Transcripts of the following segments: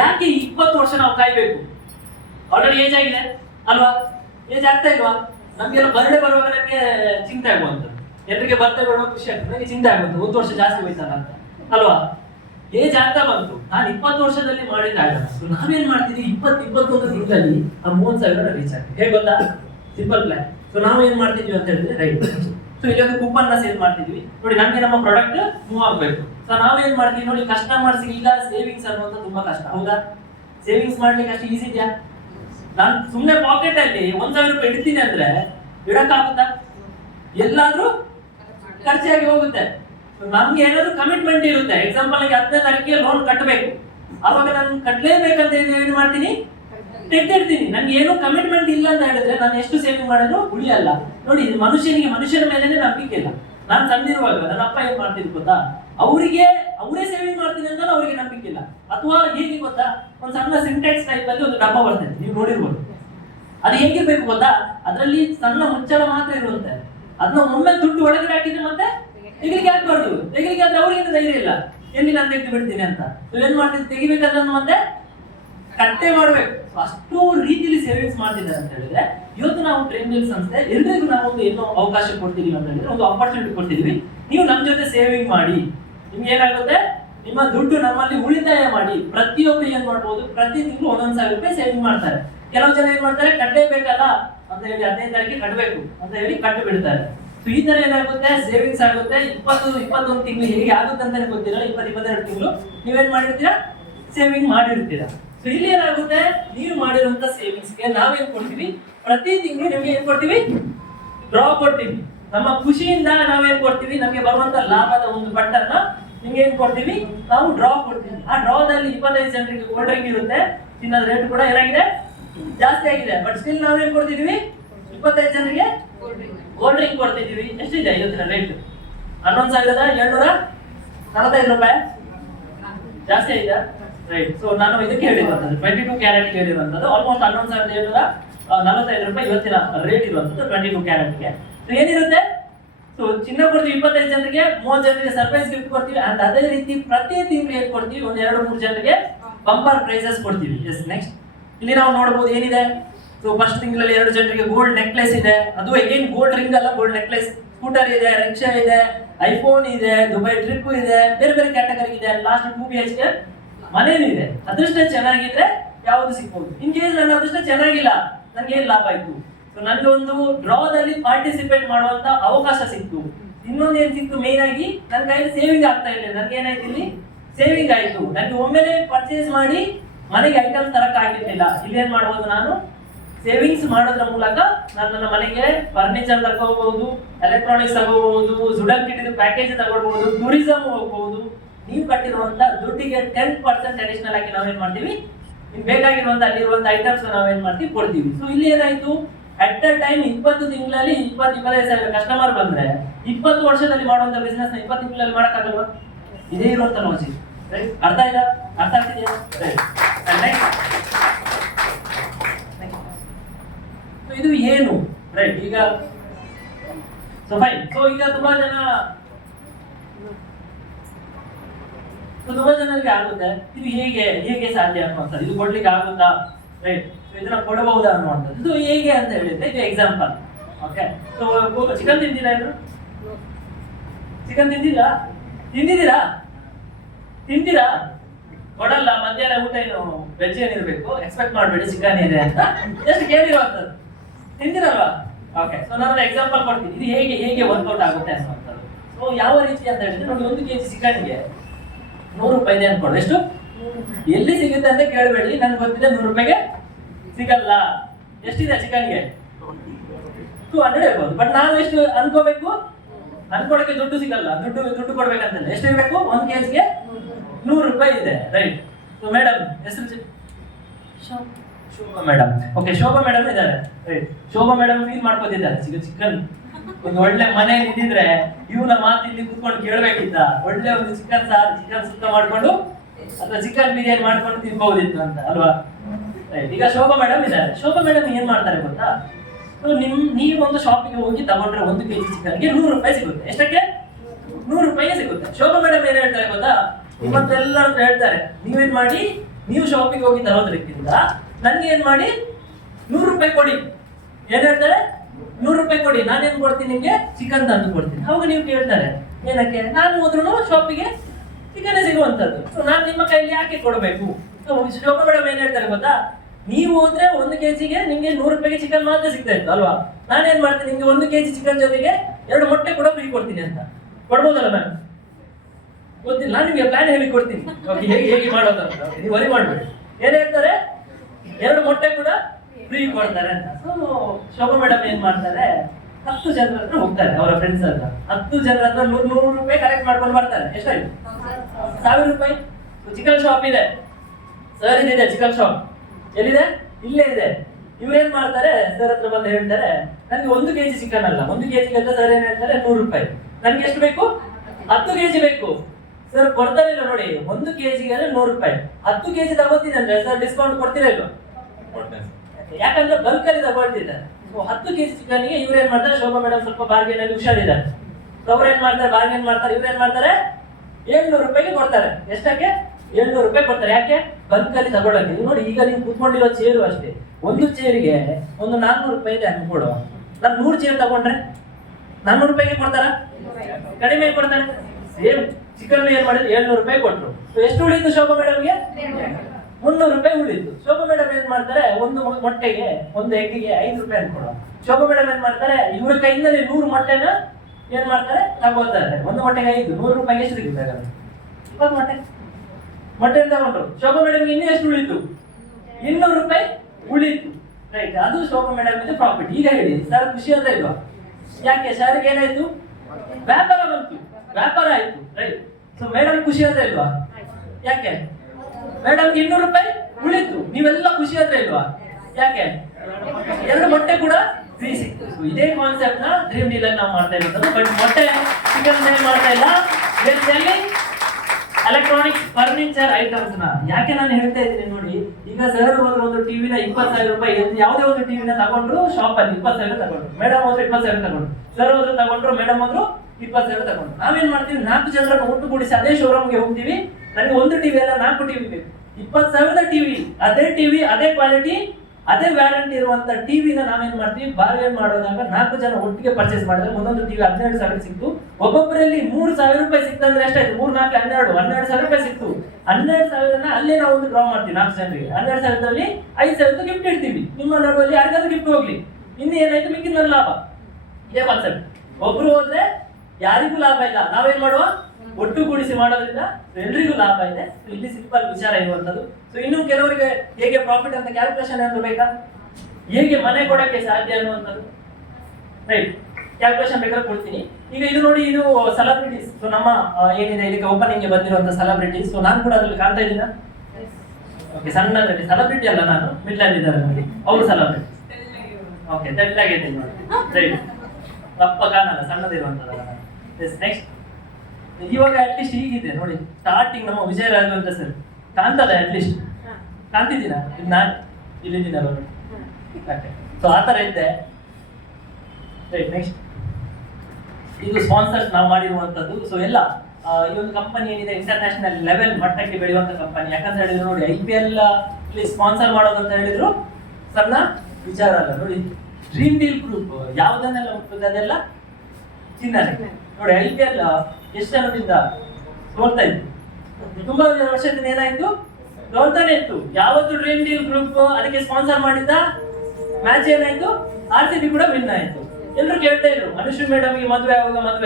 ಯಾಕೆ 20 ವರ್ಷ ನಾವು ಕಾಯ್ಬೇಕು? ಆಲ್ರೆಡಿ ಏಜ್ ಆಗಿದೆ ಅಲ್ವಾ? ಏಜ್ ಆಗ್ತಾ ಇಲ್ವಾ? ನಮ್ಗೆಲ್ಲ ಬರ್ಡೇ ಬರುವಾಗ ನನಗೆ ಚಿಂತೆ ಆಗುವಂತ, ಎಲ್ಲರಿಗೆ ಬರ್ಡೇ ಬರುವಾಗ ಖುಷಿ ಆಗ್ತದೆ, ನನಗೆ ಚಿಂತೆ ಆಗುವಂತ 1 ವರ್ಷ ಜಾಸ್ತಿ ಹೋಯ್ತಲ್ಲ ಅಂತ ಅಲ್ವಾ? ಏಜ್ ಆಗ್ತಾ ಬಂತು, ನಾನು 20 ವರ್ಷದಲ್ಲಿ ಮಾಡಿದ್ರೆ ಆಗಲ್ಲ. ಸೊ ನಾವೇನ್ ಮಾಡ್ತೀವಿ, 21 ತಿಂಗಳಲ್ಲಿ ಆ 30,000 ರೀಚ್ ಆಗ್ತೀವಿ. ಹೇಗೆ ಗೊತ್ತಾ? Simple plan. ಸೊ ನಾವು ಏನ್ ಮಾಡ್ತಿದ್ವಿ ಅಂತ ಹೇಳಿದ್ರೆ, ರೈಟ್, ಸೊ ಇಲ್ಲಿ ಒಂದು ಕೂಪನ್ ನ ಸೇಲ್ ಮಾಡ್ತಿದ್ವಿ ನೋಡಿ. ನಮ್ಗೆ ನಮ್ಮ ಪ್ರಾಡಕ್ಟ್ ಮೂವ್ ಆಗ್ಬೇಕು. ಸೊ ನಾವೇನ್ ಮಾಡ್ತೀವಿ ನೋಡಿ, ಕಸ್ಟಮರ್ಸ್ ಈಗ ಸೇವಿಂಗ್ಸ್ ಅನ್ನೋದು ತುಂಬಾ ಕಷ್ಟ, ಹೌದಾ? ಸೇವಿಂಗ್ಸ್ ಮಾಡ್ಲಿಕ್ಕೆ ಅಷ್ಟು ಈಸಿ ಇದೆಯಾ? ನಾನು ಸುಮ್ಮನೆ ಪಾಕೆಟ್ ಅಲ್ಲಿ 1,000 ರೂಪಾಯಿ ಇಡ್ತೀನಿ ಅಂದ್ರೆ ಇಡಕ್ಕಾಗುತ್ತಾ? ಎಲ್ಲಾದ್ರೂ ಖರ್ಚಾಗಿ ಹೋಗುತ್ತೆ. ನಮ್ಗೆ ಏನಾದ್ರು ಕಮಿಟ್ಮೆಂಟ್ ಇರುತ್ತೆ. ಎಕ್ಸಾಂಪಲ್ ಆಗಿ 10ನೇ ತಾರೀಕಿಗೆ ಲೋನ್ ಕಟ್ಟಬೇಕು, ಅವಾಗ ನಾನು ಕಟ್ಟಲೇಬೇಕಂತ ಏನ್ ಮಾಡ್ತೀನಿ, ತೆಗ್ದಿಡ್ತೀನಿ. ನನ್ಗೆ ಏನು ಕಮಿಟ್ಮೆಂಟ್ ಇಲ್ಲ ಅಂತ ಹೇಳಿದ್ರೆ ನಾನು ಎಷ್ಟು ಸೇವಿಂಗ್ ಮಾಡಿದ್ರು ಉಳಿಯಲ್ಲ. ನೋಡಿ, ಮನುಷ್ಯನ ಮೇಲೆ ನಂಬಿಕೆ ಇಲ್ಲ. ನಾನು ಸಣ್ಣಿರುವಾಗ ನನ್ನ ಅಪ್ಪ ಏನ್ ಮಾಡ್ತಿದ್ರು ಗೊತ್ತಾ, ಅವರೇ ಸೇವಿಂಗ್ ಮಾಡ್ತೀನಿ ಅಂತ ಅವ್ರಿಗೆ ನಂಬಿಕೆ ಇಲ್ಲ. ಅಥವಾ ಹೇಗೆ ಗೊತ್ತಾ, ಒಂದು ಸಣ್ಣ ಸಿಂಟೆಕ್ಸ್ ಟೈಪ್ ಅಲ್ಲಿ ಒಂದು ಡಬ್ಬ ಬರ್ತದೆ, ನೀವು ನೋಡಿರ್ಬೋದು. ಅದು ಹೇಗಿರ್ಬೇಕು ಗೊತ್ತಾ, ಅದರಲ್ಲಿ ಸಣ್ಣ ಮುಚ್ಚಳ ಮಾತ್ರ ಇರುವಂತೆ. ಅದನ್ನ ಒಮ್ಮೆ ದುಡ್ಡು ಒಳಗಡೆ ಹಾಕಿದ್ರೆ ಮತ್ತೆ ತೆಗಿಲಿಕ್ಕೆ ಹಾಕ್ಬಾರ್ದು. ತೆಗಿಲಿಕ್ಕೆ ಆದ್ರೆ ಅವ್ರಿಗೆ ಧೈರ್ಯ ಇಲ್ಲ, ಎಲ್ಲಿ ನಾನು ತೆಗೆದು ಬಿಡ್ತೀನಿ ಅಂತ. ಏನ್ ಮಾಡ್ತೀನಿ, ತೆಗಿಬೇಕಾದ್ರೆ ಮತ್ತೆ ಕಟ್ಟೆ ಮಾಡ್ಬೇಕು. ಅಷ್ಟು ರೀತಿಯಲ್ಲಿ ಸೇವಿಂಗ್ಸ್ ಮಾಡ್ತಿದ್ದಾರೆ ಅಂತ ಹೇಳಿದ್ರೆ, ಇವತ್ತು ನಾವು ಟ್ರೈನ್ ಸಂಸ್ಥೆ ಎಲ್ರಿಗೂ ನಾವು ಒಂದು ಏನೋ ಅವಕಾಶ ಕೊಡ್ತಿದೀವಿ ಅಂತ ಹೇಳಿದ್ರೆ, ಒಂದು ಆಪರ್ಚುನಿಟಿ ಕೊಡ್ತಿದೀವಿ. ನೀವು ನಮ್ಮ ಜೊತೆ ಸೇವಿಂಗ್ ಮಾಡಿ, ನಿಮ್ಗೆ ಏನಾಗುತ್ತೆ, ನಿಮ್ಮ ದುಡ್ಡು ನಮ್ಮಲ್ಲಿ ಉಳಿತಾಯ ಮಾಡಿ. ಪ್ರತಿಯೊಬ್ಬರು ಏನ್ ಮಾಡ್ಬೋದು, ಪ್ರತಿ ತಿಂಗಳು 1,000 ರೂಪಾಯಿ ಸೇವಿಂಗ್ ಮಾಡ್ತಾರೆ. ಕೆಲವು ಜನ ಏನ್ ಮಾಡ್ತಾರೆ, ಕಟ್ಟಬೇಕಲ್ಲ ಅಂತ ಹೇಳಿ 15ನೇ ತಾರೀಕಿಗೆ ಕಟ್ಟಬೇಕು ಅಂತ ಹೇಳಿ ಕಟ್ಟು ಬಿಡ್ತಾರೆ. ಸೊ ಈ ತರ ಏನಾಗುತ್ತೆ, ಸೇವಿಂಗ್ಸ್ ಆಗುತ್ತೆ. 21 ತಿಂಗಳು ಹೇಗೆ ಆಗುತ್ತೆ ಅಂತಾನೆ ಗೊತ್ತಿರಲ್ಲ. 22 ತಿಂಗಳು ನೀವೇನ್ ಮಾಡಿರ್ತೀರಾ, ಸೇವಿಂಗ್ ಮಾಡಿರ್ತೀರಾ. ಸೊ ಇಲ್ಲಿ ಏನಾಗುತ್ತೆ, ನೀವು ಮಾಡಿರುವಂತ ಸೇವಿಂಗ್ಸ್ಗೆ ನಾವೇನ್ ಕೊಡ್ತೀವಿ, ಪ್ರತಿ ತಿಂಗಳು ನಿಮ್ಗೆ ಏನ್ ಕೊಡ್ತೀವಿ, ಡ್ರಾ ಕೊಡ್ತೀವಿ. ನಮ್ಮ ಖುಷಿಯಿಂದ ನಾವೇನ್ ಕೊಡ್ತೀವಿ, ನಮ್ಗೆ ಬರುವಂತ ಲಾಭದ ಒಂದು ಪಟ್ಟನ್ನ ನಿಮ್ಗೆ ಏನ್ ಕೊಡ್ತೀವಿ, ನಾವು ಡ್ರಾ ಕೊಡ್ತೀವಿ. ಆ ಡ್ರಾದಲ್ಲಿ 25 ಜನರಿಗೆ ಕೋಲ್ಡ್ ಡ್ರಿಂಕ್ ಇರುತ್ತೆ. ಚಿನ್ನದ ರೇಟ್ ಕೂಡ ಏನಾಗಿದೆ, ಜಾಸ್ತಿ ಆಗಿದೆ. ಬಟ್ ಸ್ಟಿಲ್ ನಾವೇನ್ ಕೊಡ್ತಿದೀವಿ, 25 ಜನರಿಗೆ ಕೋಲ್ಡ್ ಡ್ರಿಂಕ್ ಕೊಡ್ತಿದೀವಿ. ಎಷ್ಟಿದೆ ಇವತ್ತಿನ ರೇಟ್? 11,745 ರೂಪಾಯಿ. ಜಾಸ್ತಿ ಆಯ್ತಾ? ರೈಟ್. ಸೊ ನಾನು ಇದಕ್ಕೆ ಹೇಳಿರುವಂತದ್ದು 22 ಕ್ಯಾರೆಟ್ ಹೇಳಿರುವಂತದ್ದು ಆಲ್ಮೋಸ್ಟ್ 11,745 ರೂಪಾಯಿ ಇವತ್ತಿನ ರೇಟ್ ಇರುವಂತದ್ದು 22 ಕ್ಯಾರೆಟ್ಗೆ. ಸೊ ಏನಿರುತ್ತೆ, ಸೊ ಚಿನ್ನ ಕೊಡ್ತೀವಿ 25 ಜನರಿಗೆ, 30 ಜನರಿಗೆ ಸರ್ಪ್ರೈಸ್ ಗಿಫ್ಟ್ ಕೊಡ್ತೀವಿ. ಅಂಡ್ ಅದೇ ರೀತಿ ಪ್ರತಿ ತಿಂಗಳು ಏನ್ ಕೊಡ್ತೀವಿ, ಒಂದು 2-3 ಜನರಿಗೆ ಬಂಪರ್ ಪ್ರೈಸಸ್ ಕೊಡ್ತೀವಿ. ಎಸ್, ನೆಕ್ಸ್ಟ್ ಇಲ್ಲಿ ನಾವು ನೋಡಬಹುದು ಏನಿದೆ. ಸೊ ಫಸ್ಟ್ ತಿಂಗಳಲ್ಲಿ 2 ಜನರಿಗೆ ಗೋಲ್ಡ್ ನೆಕ್ಲೆಸ್ ಇದೆ. ಅದು ಅಗೇನ್ ಗೋಲ್ಡ್ ರಿಂಗ್ ಅಲ್ಲ, ಗೋಲ್ಡ್ ನೆಕ್ಲೆಸ್. ಸ್ಕೂಟರ್ ಇದೆ, ರಿಕ್ಷಾ ಇದೆ, ಐಫೋನ್ ಇದೆ, ದುಬೈ ಟ್ರಿಪ್ ಇದೆ, ಬೇರೆ ಬೇರೆ ಕ್ಯಾಟಗರಿ ಇದೆ. ಲಾಸ್ಟ್ 2 BHK ಮನೇನು ಇದೆ. ಅದೃಷ್ಟ ಚೆನ್ನಾಗಿದ್ರೆ ಯಾವುದು ಸಿಗ್ಬೋದು. ಇನ್ ಕೇಸ್ ನನ್ನ ಅದೃಷ್ಟ ಚೆನ್ನಾಗಿಲ್ಲ, ನನ್ಗೆ ಏನ್ ಲಾಭ ಆಯ್ತು? ಸೊ ನನ್ಗೆ ಒಂದು ಡ್ರಾದಲ್ಲಿ ಪಾರ್ಟಿಸಿಪೇಟ್ ಮಾಡುವಂತ ಅವಕಾಶ ಸಿಕ್ತು. ಇನ್ನೊಂದು ಏನ್ ಸಿಕ್ತು, ಮೇನ್ ಆಗಿ ನನ್ನ ಕೈಯಲ್ಲಿ ಸೇವಿಂಗ್ ಆಗ್ತಾ ಇಲ್ಲ. ನನ್ಗೆ ಏನಾಯ್ತು, ಇಲ್ಲಿ ಸೇವಿಂಗ್ ಆಯ್ತು. ನನ್ಗೆ ಒಮ್ಮೆಲೆ ಪರ್ಚೇಸ್ ಮಾಡಿ ಮನೆಗೆ ಐಟಮ್ಸ್ ತರಕ್ ಆಗಿರ್ಲಿಲ್ಲ. ಇಲ್ಲಿ ಏನ್ ಮಾಡ್ಬೋದು, ನಾನು ಸೇವಿಂಗ್ಸ್ ಮಾಡೋದ್ರ ಮೂಲಕ ನಾನು ನನ್ನ ಮನೆಗೆ ಫರ್ನಿಚರ್ ತಗೋಬಹುದು, ಎಲೆಕ್ಟ್ರಾನಿಕ್ಸ್ ತಗೋಬಹುದು, ಜುಡಲ್ ಕಿಟ್ ಪ್ಯಾಕೇಜ್ ತಗೋಬಹುದು, ಟೂರಿಸಂ ಹೋಗಬಹುದು. ನೀವು ಕಟ್ಟಿರುವಂತ ದುಡ್ಡಿಗೆ 10% ಅಡಿಷನಲ್ ಆಗಿ ನಾವೇನ್ ಮಾಡ್ತೀವಿ, ನಿಮ್ಗೆ ಬೇಕಾಗಿರುವಂತ ಅಲ್ಲಿರುವಂತ ಐಟಮ್ಸ್ ನಾವೇನ್ ಮಾಡ್ತೀವಿ, ಕೊಡ್ತೀವಿ. ಸೊ ಇಲ್ಲಿ ಏನಾಯ್ತು, ಅಟ್ ದ ಟೈಮ್ 20 ತಿಂಗಳಲ್ಲಿ 20-25 ಸಾವಿರ ಕಸ್ಟಮರ್ ಬಂದ್ರೆ 20 ವರ್ಷದಲ್ಲಿ ಮಾಡುವಂತ ಬಿಸ್ನೆಸ್ ನ 20 ತಿಂಗಳಲ್ಲಿ ಮಾಡಕ್ಕಾಗಲ್ವಾ? ಇದೇ ಇರುವಂತ ಲಾಜಿಕ್. ರೈಟ್? ಅರ್ಥ ಆಗ್ತಿದೆಯಾ? ಸೊ ಇದು ಏನು, ರೈಟ್? ಈಗ ಸೊ ಫೈನ್. ಸೊ ಈಗ ತುಂಬಾ ಜನರಿಗೆ ಆಗುತ್ತೆ, ಇದು ಹೇಗೆ ಸಾಧ್ಯ ಅನ್ನುವಂಥದ್ದು, ಇದು ಕೊಡ್ಲಿಕ್ಕೆ ಆಗುತ್ತಾ, ರೈಟ್? ಇದನ್ನ ಕೊಡಬಹುದಾ ಅನ್ನುವಂಥದ್ದು. ಇದು ಹೇಗೆ ಅಂತ ಹೇಳಿದ್ರೆ, ಇದು ಎಕ್ಸಾಂಪಲ್. ಓಕೆ, ಸೊ ಚಿಕನ್ ತಿಂದಿರಾ? ಇದ್ರು ಚಿಕನ್ ತಿಂದಿರಾ? ಕೊಡಲ್ಲ. ಮಧ್ಯಾಹ್ನ ಊಟ ಏನು ವೆಜ್ ಏನಿರ್ಬೇಕು, ಎಕ್ಸ್ಪೆಕ್ಟ್ ಮಾಡಬೇಡಿ ಚಿಕನ್ ಇದೆ ಅಂತ, ಜಸ್ಟ್ ಕೇಳಿರುವಂಥದ್ದು. ತಿಂದಿರಲ್ವಾ? ಓಕೆ, ಸೊ ನಾನು ಎಕ್ಸಾಂಪಲ್ ಕೊಡ್ತೀನಿ, ಇದು ಹೇಗೆ ವರ್ಕೌಟ್ ಆಗುತ್ತೆ ಅನ್ನುವಂಥದ್ದು. ಸೊ ಯಾವ ರೀತಿ ಅಂತ ಹೇಳಿದ್ರೆ, ನೋಡಿ, 1 kg ಚಿಕನ್ಗೆ 100 ರೂಪಾಯಿ ಇದೆ ಅನ್ಕೊಳ್ಳಿ. ಎಷ್ಟು ಎಲ್ಲಿ ಸಿಗುತ್ತೆ ಅಂತ ಕೇಳಬೇಡಿ, ನನ್ಗೆ ಗೊತ್ತಿದೆ 100 ರೂಪಾಯಿಗೆ ಸಿಗಲ್ಲ. ಎಷ್ಟಿದೆ ಚಿಕನ್ಗೆ? 200 ಇರ್ಬೋದು. ಬಟ್ ನಾವು ಎಷ್ಟು ಅನ್ಕೋಬೇಕು, ಅನ್ಕೊಳಕ್ಕೆ ದುಡ್ಡು ಸಿಗಲ್ಲ. ದುಡ್ಡು ಕೊಡ್ಬೇಕಂತಲ್ಲ. ಎಷ್ಟಿರ್ಬೇಕು? 1 kgಗೆ 100 ರೂಪಾಯಿ ಇದೆ. ರೈಟ್? ಸೊ ಮೇಡಮ್ ಹೆಸರು Shobha madam. Okay, Shobha madam ಇದ್ದಾರೆ. ರೈಟ್? ಶೋಭಾ ಮೇಡಮ್ ಫೀಲ್ ಮಾಡ್ಕೋತಿದ್ದಾರೆ, ಚಿಕನ್ ಒಂದು ಒಳ್ಳೆ ಮನೆ ಇದ್ದಿದ್ರೆ ಇವನ ಮಾತು ಇಲ್ಲಿ ಕೂತ್ಕೊಂಡು ಕೇಳ್ಬೇಕಿತ್ತ, ಒಳ್ಳೆ ಒಂದು ಚಿಕನ್ ಸಾರು, ಚಿಕನ್ ಸುಕ್ಕ ಮಾಡ್ಕೊಂಡು ಅಥವಾ ಚಿಕನ್ ಬಿರಿಯಾನಿ ಮಾಡ್ಕೊಂಡು ತಿನ್ಬಹುದಿತ್ತು ಅಂತ ಅಲ್ವಾ? ಈಗ ಶೋಭಾ ಮೇಡಮ್ ಇದ್ದಾರೆ. ಶೋಭಾ ಮೇಡಮ್ ಏನ್ ಮಾಡ್ತಾರೆ ಗೊತ್ತಾ, ನೀವು ಒಂದು ಶಾಪಿಗೆ ಹೋಗಿ ತಗೊಂಡ್ರೆ 1 kg ಚಿಕನ್ಗೆ 100 ರೂಪಾಯಿ ಸಿಗುತ್ತೆ. ಎಷ್ಟಕ್ಕೆ? 100 ರೂಪಾಯಿಗೆ ಸಿಗುತ್ತೆ. ಶೋಭಾ ಮೇಡಮ್ ಏನ್ ಹೇಳ್ತಾರೆ ಗೊತ್ತಾ, ನಿಮ್ಮಂತೆಲ್ಲ ಹೇಳ್ತಾರೆ, ನೀವೇನ್ ಮಾಡಿ ನೀವು ಶಾಪಿಗೆ ಹೋಗಿ ತರೋದ್ರಿಂದ ನನ್ಗೆ ಏನ್ ಮಾಡಿ 100 ರೂಪಾಯಿ ಕೊಡಿ. ಏನ್ ಹೇಳ್ತಾರೆ? 100 ರೂಪಾಯಿ ಕೊಡಿ, ನಾನೇನ್ ಕೊಡ್ತೀನಿ ನಿಮ್ಗೆ? ಚಿಕನ್ ತಂದು ಕೊಡ್ತೀನಿ. ಅವಾಗ ನೀವು ಕೇಳ್ತಾರೆ ಏನಕ್ಕೆ? ನಾನು ಹೋದ್ರು ಶಾಪಿಗೆ ಚಿಕನ್ ಸಿಗುವಂತದ್ದು, ಸೊ ನಾನು ನಿಮ್ಮ ಕೈಯಲ್ಲಿ ಯಾಕೆ ಕೊಡಬೇಕು? ಶೋಭಾ ಮೇಡಮ್ ಏನ್ ಹೇಳ್ತಾರೆ ಗೊತ್ತಾ? ನೀವು ಹೋದ್ರೆ 1 kg ನಿಮ್ಗೆ 100 ರೂಪಾಯಿಗೆ ಚಿಕನ್ ಮಾತ್ರ ಸಿಗ್ತಾ ಇತ್ತು ಅಲ್ವಾ? ನಾನೇನ್ ಮಾಡ್ತೀನಿ, ನಿಮ್ಗೆ 1 kg ಚಿಕನ್ ಜೊತೆಗೆ 2 ಮೊಟ್ಟೆ ಕೂಡ ಫ್ರೀ ಕೊಡ್ತೀನಿ ಅಂತ. ಕೊಡ್ಬೋದಲ್ಲ ಮ್ಯಾಮ್? ಗೊತ್ತಿಲ್ಲ, ನಾನು ನಿಮಗೆ ಪ್ಲಾನ್ ಹೇಳಿ ಕೊಡ್ತೀನಿ ಹೇಗೆ ಹೇಗೆ ಮಾಡೋದಂತ. ನೀವು ವರಿ ಮಾಡ್ಬೇಡಿ. ಏನ್ ಹೇಳ್ತಾರೆ? 2 ಮೊಟ್ಟೆ ಕೂಡ ಫ್ರೀ ಕೊಡ್ತಾರೆ ಅಂತ. ಸೊ ಶೋಭಾ ಮೇಡಮ್ ಏನ್ ಮಾಡ್ತಾರೆ, 10 ಜನರ ಹತ್ರ ಹೋಗ್ತಾರೆ, ಅವರ ಫ್ರೆಂಡ್ಸ್ ಹತ್ರ 10 ಜನರ ಹತ್ರ 100 ರೂಪಾಯಿ ಕಲೆಕ್ಟ್ ಮಾಡ್ಕೊಂಡು ಬರ್ತಾರೆ. ಎಷ್ಟಾಯ್ತು? 1000 ರೂಪಾಯಿ. ಚಿಕನ್ ಶಾಪ್ ಇದೆ, ಸರ್ ಇದೆ ಚಿಕನ್ ಶಾಪ್, ಎಲ್ಲಿದೆ? ಇಲ್ಲೇ ಇದೆ. ಇವ್ರೇನ್ ಮಾಡ್ತಾರೆ, ಸರ್ ಹತ್ರ ಬಂದು ಹೇಳ್ತಾರೆ ನನ್ಗೆ 1 kg ಚಿಕನ್ ಅಲ್ಲ, 1 kg ಅಂತ ಸರ್ ಏನ್ ಹೇಳ್ತಾರೆ 100 ರೂಪಾಯಿ. ನನ್ಗೆ ಎಷ್ಟು ಬೇಕು? 10 kg ಬೇಕು. ಸರ್ ಕೊಡ್ತಾರೆ ಇಲ್ಲ ನೋಡಿ, 1 kg 100 ರೂಪಾಯಿ. 10 kg ತಗೋತೀನಿ ಅಂದ್ರೆ ಸರ್ ಡಿಸ್ಕೌಂಟ್ ಕೊಡ್ತೀರಾ ಇಲ್ವಾ? ಯಾಕಂದ್ರೆ ಬಲ್ಕ್ ಅಲ್ಲಿ ತಗೊಳ್ತಿದ್ದಾರೆ. 10 kg ಚಿಕನ್ ಗೆ ಇವ್ರೇನ್ ಮಾಡ್ತಾರೆ, ಶೋಭಾ ಮೇಡಮ್ ಸ್ವಲ್ಪ ಬಾರ್ಗೇನ್ ಅಲ್ಲಿ ಹುಷಾರಿದ್ದಾರೆ. ಅವ್ರೇನ್ ಮಾಡ್ತಾರೆ, ಬಾರ್ಗೇನ್ ಮಾಡ್ತಾರೆ. ಇವ್ರೇನ್ ಮಾಡ್ತಾರೆ, 700 ರೂಪಾಯಿಗೆ ಕೊಡ್ತಾರೆ. ಎಷ್ಟಕ್ಕೆ? 700 ರೂಪಾಯಿ ಕೊಡ್ತಾರೆ. ಯಾಕೆ? ಬಲ್ಕ್ ಅಲ್ಲಿ ತಗೊಳ್ಳಕ್ಕೆ. ನೋಡಿ ಈಗ ನೀವು ಕೂತ್ಕೊಂಡಿರೋ ಚೇರು ಅಷ್ಟೇ, ಒಂದು ಚೇರಿಗೆ ಒಂದು 400 ರೂಪಾಯಿ ಇದೆ ಅನ್ಕೊಡುವ. ನಾನು 100 ಚೇರ್ ತಗೊಂಡ್ರೆ 400 ರೂಪಾಯಿಗೆ ಕೊಡ್ತಾರ? ಕಡಿಮೆ ಕೊಡ್ತಾರೆ. ಸೇಮ್ ಚಿಕನ್ ಏನ್ ಮಾಡಿದ್ರು 700 ರೂಪಾಯಿ ಕೊಟ್ರು. ಎಷ್ಟು ಉಳಿತು ಶೋಭಾ ಮೇಡಮ್ಗೆ? 300 ರೂಪಾಯಿ ಉಳಿತು. ಶೋಭಾ ಮೇಡಮ್ ಏನ್ ಮಾಡ್ತಾರೆ, ಒಂದು ಮೊಟ್ಟೆಗೆ, ಒಂದು ಎಗ್ಗಿಗೆ 5 ರೂಪಾಯಿ ಅನ್ಕೊಡುವ. ಶೋಭಾ ಮೇಡಮ್ ಏನ್ ಮಾಡ್ತಾರೆ, ಇವರ ಕೈಯಿಂದಲೇ 100 ಮೊಟ್ಟೆನ ಏನ್ ಮಾಡ್ತಾರೆ, ತಗೋತಾರೆ. ಒಂದು ಮೊಟ್ಟೆಗೆ 5, 100 ರೂಪಾಯಿಗೆ ಎಷ್ಟು ಸಿಗುತ್ತೆ? 20 ಮೊಟ್ಟೆ ತಗೊಂಡ್ರು. ಶೋಭಾ ಮೇಡಮ್ಗೆ ಇನ್ನೂ ಎಷ್ಟು ಉಳಿತು? 200 ರೂಪಾಯಿ ಉಳಿತು. ರೈಟ್, ಅದು ಶೋಭಾ ಮೇಡಮ್ ಇದು ಪ್ರಾಫಿಟ್. ಈಗ ಹೇಳಿ ಸರ್, ಖುಷಿ ಅಂತ ಇಲ್ವಾ? ಯಾಕೆ? ಸರ್ಗೆ ಏನಾಯ್ತು? ವ್ಯಾಪಾರ ಬಂತು, ವ್ಯಾಪಾರ ಆಯ್ತು. ರೈಟ್, ಸೊ ಮೇಡಮ್ ಖುಷಿ ಅಂತ ಇಲ್ವಾ? ಯಾಕೆ? ಮೇಡಮ್ಗೆ 200 ರೂಪಾಯಿ ಉಳಿತು. ನೀವೆಲ್ಲ ಖುಷಿ ಅಂತ ಇಲ್ವಾ? ಯಾಕೆ? 2 ಮೊಟ್ಟೆ ಕೂಡ ಫ್ರೀ ಸಿಕ್ತು. ಇದೇ ಕಾನ್ಸೆಪ್ಟ್ ನ ಡ್ರೀಮ್ ಡೀಲ್ ಅಲ್ಲಿ ನಾವು ಮಾಡ್ತಾ ಇರೋದು. ಬಟ್ ಮೊಟ್ಟೆ ಚಿಕನ್ ಸೇಲ್ ಮಾಡ್ತಾ ಇಲ್ಲ, ಎಲೆಕ್ಟ್ರಾನಿಕ್ಸ್ ಫರ್ನಿಚರ್ ಐಟಮ್ಸ್ ನ. ಯಾಕೆ ನಾನು ಹೇಳ್ತಾ ಇದ್ದೀನಿ ನೋಡಿ, ಈಗ ಸರ್ ಹೋದ್ರೆ ಒಂದು ಟಿವಿನ 20,000 ರೂಪಾಯಿ, ಯಾವುದೇ ಒಂದು ಟಿವಿನ ತಗೊಂಡ್ರು ಶಾಪ್ ಅಲ್ಲಿ 20,000 ತಗೊಂಡ್ರು, ಮೇಡಮ್ ಹೋದ್ರೆ 20,000 ತಗೊಂಡ್ರು, ಸರ್ ಹೋದ್ರೆ ತಗೊಂಡ್ರು, ಮೇಡಮ್ ಹೋದ್ರು 20,000 ತಗೊಂಡ್ರು. ನಾವೇನ್ ಮಾಡ್ತೀವಿ, 4 ಜನರನ್ನು ಒಟ್ಟುಗೂಡಿಸಿ ಅದೇ ಶೋರೂಮ್ಗೆ ಹೋಗ್ತೀವಿ. ನನಗೆ 1 ಟಿವಿ ಅಲ್ಲ 4 ಟಿವಿ ಬೇಕು. 20,000 ಟಿವಿ, ಅದೇ ಕ್ವಾಲಿಟಿ, ಅದೇ ವ್ಯಾರಂಟಿ ಇರುವಂತ ಟಿವಿನ ನಾವೇನ್ ಮಾಡ್ತೀವಿ, ಬಾರ್ಗೇನ್ ಮಾಡೋದಾಗ 4 ಜನ ಒಟ್ಟಿಗೆ ಪರ್ಚೇಸ್ ಮಾಡಿದ್ರೆ ಒಂದೊಂದು ಟಿವಿ 12,000 ಸಿಕ್ತು. ಒಬ್ಬೊಬ್ಬರಲ್ಲಿ 3,000 ರೂಪಾಯಿ ಸಿಕ್ತಂದ್ರೆ ಎಷ್ಟಾಯ್ತು? 3 4 12,000 ರೂಪಾಯಿ ಸಿಕ್ತು. 12,000 ಅಲ್ಲೇ ನಾವು ಒಂದು ಡ್ರಾ ಮಾಡ್ತೀವಿ 4 ಜನರಿಗೆ. 12,000ದಲ್ಲಿ 5,000 ಗಿಫ್ಟ್ ಇಡ್ತೀವಿ. ನಿಮ್ಮ ನಡುವಲ್ಲಿ ಯಾರಿಗಾದ್ರೂ ಗಿಫ್ಟ್ ಹೋಗ್ಲಿ, ಇನ್ನು ಏನಾಯ್ತು ಮಿಕ್ಕಿದ ನನ್ನ ಲಾಭ. ಇದೇ ಕಾನ್ಸೆಪ್ಟ್. ಒಬ್ರು ಹೋದ್ರೆ ಯಾರಿಗೂ ಲಾಭ ಇಲ್ಲ, ನಾವೇನ್ ಮಾಡುವ, ಒಟ್ಟುಗೂಡಿಸಿ ಮಾಡೋದ್ರಿಂದ ಎಲ್ರಿಗೂ ಲಾಭ ಇದೆ. ಇಲ್ಲಿ ಸಿಂಪಲ್ ವಿಚಾರ ಇರುವಂತದ್ದು. ಸೊ ಇನ್ನು ಕೆಲವರಿಗೆ ಹೇಗೆ ಪ್ರಾಫಿಟ್ ಅಂತ ಕ್ಯಾಲ್ಕುಲೇಷನ್ ಅಂತ ಬೇಕಾ, ಹೇಗೆ ಮನೆ ಕೊಡಕ್ಕೆ ಸಾಧ್ಯ ಅನ್ನುವಂಥದ್ದು. ರೈಟ್, ಕ್ಯಾಲ್ಕುಲೇಷನ್ ಬೇಕಾದ್ರೆ ಕೊಡ್ತೀನಿ. ಈಗ ಇದು ನೋಡಿ, ಇದು ಸೆಲೆಬ್ರಿಟೀಸ್. ಸೊ ನಮ್ಮ ಏನಿದೆ ಇದಕ್ಕೆ ಓಪನಿಂಗ್ ಗೆ ಬಂದಿರುವಂತ ಸೆಲೆಬ್ರಿಟೀಸ್. ಸೊ ನಾನು ಕೂಡ ಅದ್ರಲ್ಲಿ ಕಾಣ್ತಾ ಇದ್ದೀನ. ಓಕೆ, ಸಣ್ಣದ್ರಲ್ಲಿ ಸೆಲೆಬ್ರಿಟಿ ಅಲ್ಲ ನಾನು, ಮಿಡ್ಲ್ ಅಲ್ಲಿ ಇದ್ದಾರೆ ನೋಡಿ, ಅವರು ಸೆಲೆಬ್ರಿಟಿ. ಓಕೆ, ತೆಳ್ಳಾಗಿದೆ ನೋಡಿ. ರೈಟ್, ದಪ್ಪ ಕಾಣಲ್ಲ, ಸಣ್ಣದಿರುವಂತದಲ್ಲ. ನೆಕ್ಸ್ಟ್, ಇವಾಗ ಅಟ್ಲೀಸ್ಟ್ ಹೀಗಿದೆ ನೋಡಿ, ಸ್ಟಾರ್ಟಿಂಗ್ ನಮ್ಮ ವಿಜಯ ರಾಘವೇಂದ್ರ ಸರ್ ಕಾಣ್ತದ? ಅಟ್ಲೀಸ್ಟ್ ಕಾಣ್ತಿದ್ದೀನ? ನಾನು ಇಲ್ಲಿದ್ದೀನ ನೋಡಿ. ಸೊ ಆ ಥರ ಇದ್ದೆ. ರೈಟ್, ನೆಕ್ಸ್ಟ್, ಇದು ಸ್ಪಾನ್ಸರ್ಸ್ ನಾವು ಮಾಡಿರುವಂಥದ್ದು. ಸೊ ಎಲ್ಲ ಈ ಒಂದು ಕಂಪನಿ ಏನಿದೆ ಇಂಟರ್ನ್ಯಾಷನಲ್ ಲೆವೆಲ್ ಮಟ್ಟಕ್ಕೆ ಬೆಳೆಯುವಂಥ ಕಂಪನಿ. ಯಾಕಂತ ಹೇಳಿದ್ರು ನೋಡಿ, IPL ಸ್ಪಾನ್ಸರ್ ಮಾಡೋದು ಅಂತ ಹೇಳಿದ್ರು ಸಣ್ಣ ವಿಚಾರ ಅಲ್ಲ ನೋಡಿ. ಡ್ರೀಮ್ ಡೀಲ್ ಗ್ರೂಪ್ ಯಾವುದನ್ನೆಲ್ಲ ಹುಟ್ಟುತ್ತದೆ ಅದೆಲ್ಲ ಚಿನ್ನನೆ ನೋಡಿ. IPL ಎಷ್ಟು ಜನದಿಂದ ನೋಡ್ತಾ ಇತ್ತು, ತುಂಬಾ ವರ್ಷದಿಂದ ಏನಾಯ್ತು, ನೋಡ್ತಾನೆ ಇತ್ತು. ಯಾವತ್ತು ಡ್ರೀಮ್ ಡೀಲ್ ಗ್ರೂಪ್ ಅದಕ್ಕೆ ಸ್ಪಾನ್ಸರ್ ಮಾಡಿದ್ದ ಮ್ಯಾಚ್ ಏನಾಯ್ತು, RCB ಕೂಡ ವಿನ್ ಆಯ್ತು. ಎಲ್ಲರೂ ಕೇಳ್ತಾ ಇದ್ರು ಅನುಶ್ರೀ ಮೇಡಮ್ಗೆ ಮದುವೆ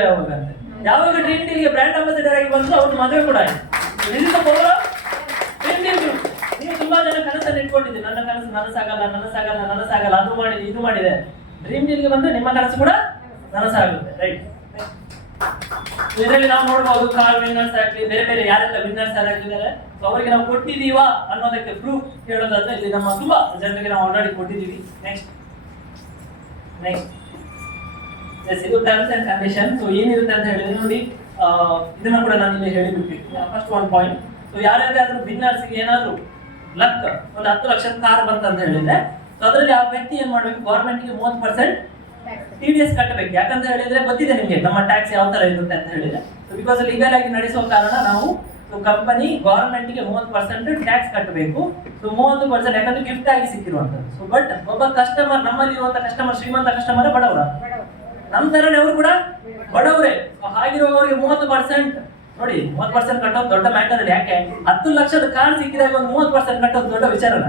ಯಾವಾಗ ಅಂತ. ಯಾವಾಗ ಡ್ರೀಮ್ ಡೀಲ್ ಗೆ ಬ್ರ್ಯಾಂಡ್ ಅಂಬಾಸಿಡರ್ ಆಗಿ ಬಂದ್ರು ಅವ್ರ ಮದುವೆ ಕೂಡ ಆಯ್ತು. Dream deal group. ನೀವು ತುಂಬಾ ಜನ ಕನಸನ್ನು ಇಟ್ಕೊಂಡಿದ್ದೀರಿ, ನನ್ನ ಕನಸು ನನಸಾಗಲ್ಲ, ಅದು ಮಾಡಿದೆ ಇದು ಮಾಡಿದೆ. ಡ್ರೀಮ್ ಡೀಲ್ ಗೆ ಬಂದ್ರೆ ನಿಮ್ಮ ಕನಸು ಕೂಡ ನನಸಾಗುತ್ತೆ. ರೈಟ್, ಇದರಲ್ಲಿ ನಾವು ನೋಡಬಹುದು ಕಾರ್ ವಿನ್ನರ್ಸ್ ಆಗಲಿ, ಬೇರೆ ಬೇರೆ ಯಾರೆಲ್ಲ ವಿನ್ನರ್ಸ್ ಆಗಿದ್ದಾರೆ, ಸೊ ಅವರಿಗೆ ನಾವು ಕೊಟ್ಟಿದೀವಾ ಅನ್ನೋದಕ್ಕೆ ಪ್ರೂಫ್ ಹೇಳೋದಾದ್ರೆ ಇಲ್ಲಿ ನಮ್ಮ ತುಂಬಾ ಜನರಿಗೆ ನಾವು ಆಲ್ರೆಡಿ ಕೊಟ್ಟಿದ್ದೀವಿ. ನೆಕ್ಸ್ಟ್, ಇದು ಟರ್ಮ್ಸ್ ಅಂಡ್ ಕಂಡೀಷನ್. ಸೊ ಏನಿರುತ್ತೆ ಅಂತ ಹೇಳಿದ್ರೆ ನೋಡಿ, ಇದನ್ನ ಕೂಡ ನಾನು ಇಲ್ಲಿ ಹೇಳಿಬಿಟ್ಟಿರ್ತೀನಿ. ಫಸ್ಟ್ ಒಂದು ಪಾಯಿಂಟ್, ಸೊ ಯಾರ್ಯಾರು ವಿನ್ನರ್ಸ್ಗೆ ಏನಾದ್ರು ಲಕ್ ಒಂದು 10 ಲಕ್ಷದ ಕಾರ್ ಬಂತಂತ ಹೇಳಿದ್ರೆ, ಸೊ ಅದರಲ್ಲಿ ಆ ವ್ಯಕ್ತಿ ಏನ್ ಮಾಡ್ಬೇಕು, ಗೌರ್ಮೆಂಟ್ಗೆ 30% TDS ಕಟ್ಟಬೇಕು. ಯಾಕಂತ ಹೇಳಿದ್ರೆ ಗೊತ್ತಿದೆ ನಿಮಗೆ ನಮ್ಮ ಟ್ಯಾಕ್ಸ್ ಯಾವ ತರ ಇರುತ್ತೆ ಅಂತ ಹೇಳಿದ್ರೆ. ಬಿಕಾಸ್ ಲೀಗಲ್ ಆಗಿ ನಡೆಸೋ ಕಾರಣ ನಾವು ಸೊ ಕಂಪನಿ ಗವರ್ಮೆಂಟ್ಗೆ 30% ಟ್ಯಾಕ್ಸ್ ಕಟ್ಟಬೇಕು. ಸೊ 30% ಯಾಕಂದ್ರೆ ಗಿಫ್ಟ್ ಆಗಿ ಸಿಕ್ಕಿರುವಂತದ್ದು. ಸೊ ಬಟ್ ಒಬ್ಬ ಕಸ್ಟಮರ್, ನಮ್ಮಲ್ಲಿ ಇರುವಂತ ಕಸ್ಟಮರ್ ಶ್ರೀಮಂತ ಕಸ್ಟಮರ್ ಬಡವರ, ನಮ್ಮ ತರನೇ ಅವರು ಕೂಡ ಬಡವರೇ. ಹಾಗಿರುವವರಿಗೆ 30% ನೋಡಿ, 30% ಕಟ್ಟೋದು ದೊಡ್ಡ ಮ್ಯಾಟರ್. ಯಾಕೆ 10 ಲಕ್ಷದ ಕಾರ್ ಸಿಕ್ಕಿದಾಗ ಒಂದು 30% ಕಟ್ಟೋದು ದೊಡ್ಡ ವಿಚಾರನ.